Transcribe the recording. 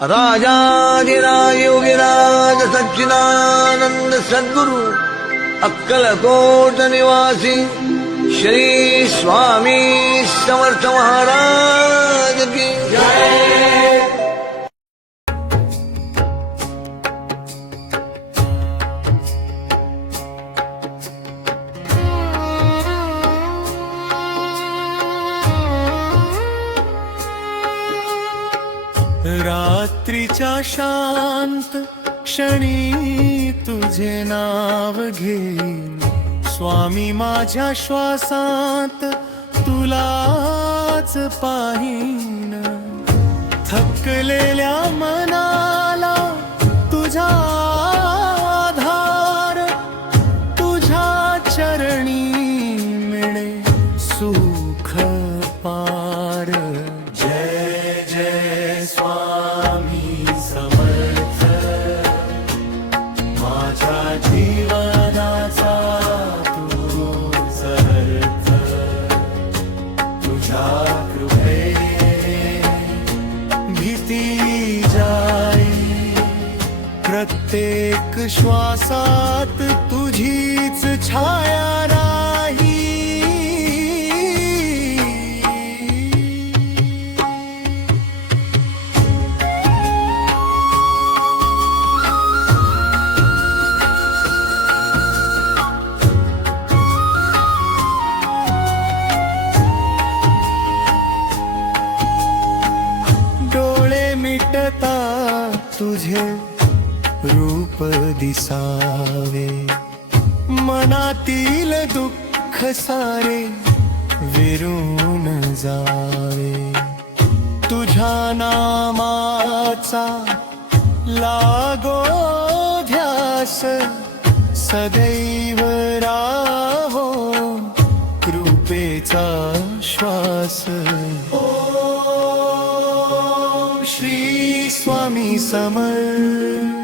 राजाधिराज योगीराज सच्चिदानंद सद्गुरु अक्कलकोट निवासी श्री स्वामी समर्थ महाराज की जय। रात्रीच्या शांत क्षणी तुझे नाव घेईन स्वामी, माझ्या श्वासात तुलाच पाहीन। थकलेल्या मनाला तुझा आधार, तुझ्या चरणी मिळे सुख पार। जय जय स्वामी समर्थ, माझ्या जीवनाचा तू सर्थ। तुझ्या कृपेने भीती जाई, प्रत्येक श्वासात तुझीच छाया राही। मिटता तुझे रूप दिसावे, मनातील दुःख सारे विरून जावे। तुझ्या नामाचा लागो ध्यास, सदैव राहो कृपेचा श्वास। श्री स्वामी समर्थ।